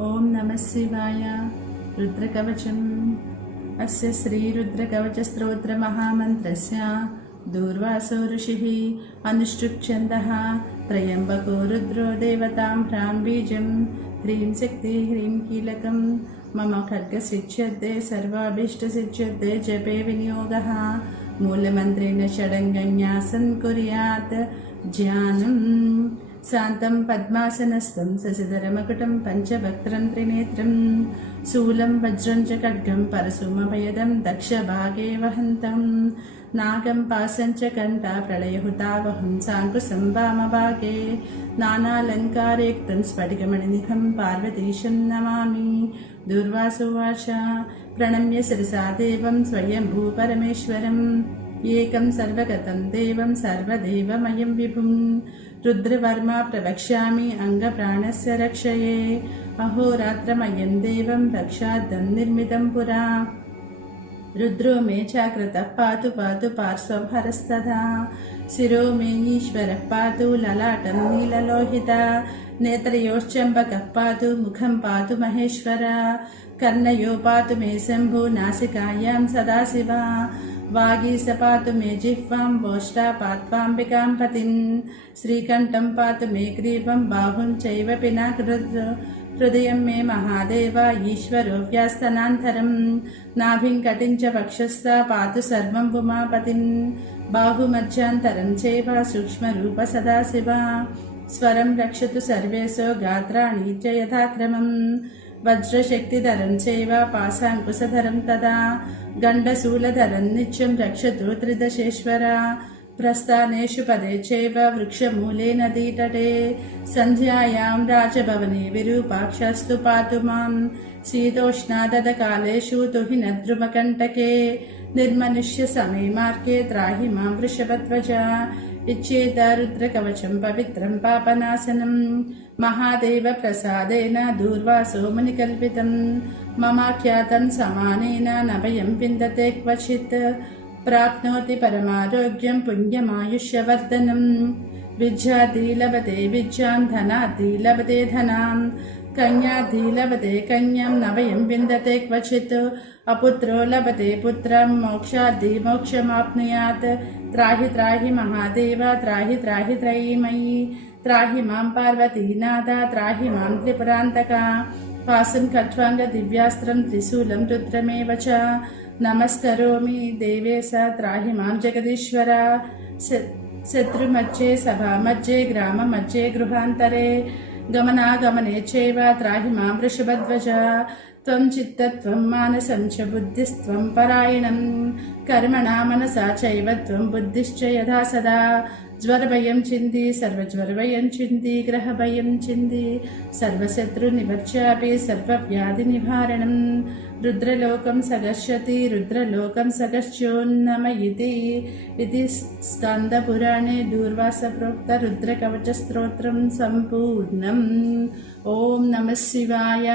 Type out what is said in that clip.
ఓం నమః శివాయ. రుద్రకవచం. అస్య శ్రీరుద్రకవచస్తోత్రమహామంత్రస్య దూర్వాసో ఋషిః అనుష్ఠుప్ఛందః త్రయంబకో రుద్రో దేవతాం హ్రాం బీజం హ్రీం శక్తి హ్రీం కీలకం మమ ఖడ్గసిద్ధ్యర్థే సర్వాభీష్టసిద్ధ్యర్థే జపే వినియోగः మూలమంత్రేణ షడంగన్యాసం కుర్యాత్ ధ్యానం. శాంతం పద్మాసనస్థం శశిధరమకుటం పంచవక్త్రం త్రినేత్రం శూలం వజ్రం చ ఖడ్గం పరశుమభయదం దక్షభాగే వహంతం నాగం పాశం చ కంఠా ప్రళయహుతావహం సాంకుశం వామభాగే నానాలంకారయుక్తం స్ఫటికమణినిభం పార్వతీశం నమామి. దూర్వాసోవాచ ప్రణమ్య శిరసా దేవం స్వయంభూ పరమేశ్వరం ఏకం సర్వగతం దేవం సర్వదేవమయం విభుం రుద్రవర్మా ప్రవక్ష్యామి అంగప్రాణస్య రక్షయే అహోరాత్రమయం దేవం రక్షార్థం నిర్మితం పురా రుద్రో మే చాకృతః పాతు పాతు పార్శ్వభరస్తథా శిరో మే ఈశ్వరః పాతు లలాటం నీలలోహిత నేత్రయోశ్చంబకః పాతు ముఖం పాతు మహేశ్వర కర్ణయో పాతు మే శంభో నాసికాయాం సదాశివ వాగీశ పాతు మే జిహ్వాం వోష్టా పాత్వాంబికాం పతిం శ్రీకంఠం పాతు మే గ్రీవం బాహుం చైవ పినాకృత్ హృదయం మే మహాదేవ ఈశ్వరో వ్యాస్తనాంతరం నాభిం కటించ వక్షస్థ పాతు సర్వం ఉమాపతిం బాహుమధ్యాంతరం చైవ సూక్ష్మరూప సదాశివ స్వరం రక్షతు సర్వేశో గాత్రాణి చ యథాక్రమం వజ్రశక్తిధరం చైవ పాశాంకుశధరం తదా గండశూలధరం నిత్యం రక్షతు త్రిదశేశ్వర ప్రస్థానేషు పదే చైవ వృక్షమూలే నదీతటే సంధ్యాయాం రాజభవనే విరూపాక్షస్తు పాతు మాం శీతోష్ణాదకాలేషు తుహినద్రుమకంటకే నిర్మనుష్య సమే మార్గే త్రాహి మాం వృషభధ్వజ ఇచ్చేత రుద్రకవచం పవిత్రం పాపనాశనం మహాదేవ ప్రసాదేన దూర్వాసో మునికల్పితం మమాఖ్యాతం సమానేన నభయం విందతే క్వచిత్ ప్రాప్నోతి పరమారోగ్యం పుణ్యమాయుష్యవర్ధనం విద్యార్థి లభతే విద్యాం ధనార్థి లభతే ధనాం కన్యార్థి లభతే కన్యాం నభయం విందతే క్వచిత్ అపుత్రో లభతే పుత్రం మోక్షార్థి మోక్షమాప్నుయాత్ త్రాహి త్రాహి మహాదేవ త్రాహి త్రాహి త్రయీమయీ త్రాహి మాం పార్వతీనాథ త్రాహి మాం త్రిపురాంతక పాసం ఖట్వాంగ దివ్యాస్త్రం త్రిశూలం రుద్రమేవ చ నమస్కరోమి దేవేశ త్రాహి మాం జగదీశ్వర శత్రుమధ్యే సభామధ్యే గ్రామమధ్యే గృహాంతరే గమనాగమనే చైవ త్రాహి మాం వృషభధ్వజ త్వం చిత్తత్వం మానసం చ బుద్ధిస్త్వం పరాయణం కర్మణా మనసా చైవ త్వం బుద్ధిశ్చ యథా సదా జ్వరభయం చింది సర్వజ్వరభయం చింది గ్రహభయం చింది సర్వశత్రు నివర్చాపి సర్వవ్యాధి నివారణం రుద్రలోకం సగర్షతి రుద్రలోకం సగశ్చోన్నమయితి ఇది స్కందపురాణే దూర్వాస ప్రోక్త రుద్రకవచ స్తోత్రం సంపూర్ణం. ఓం నమః శివాయ.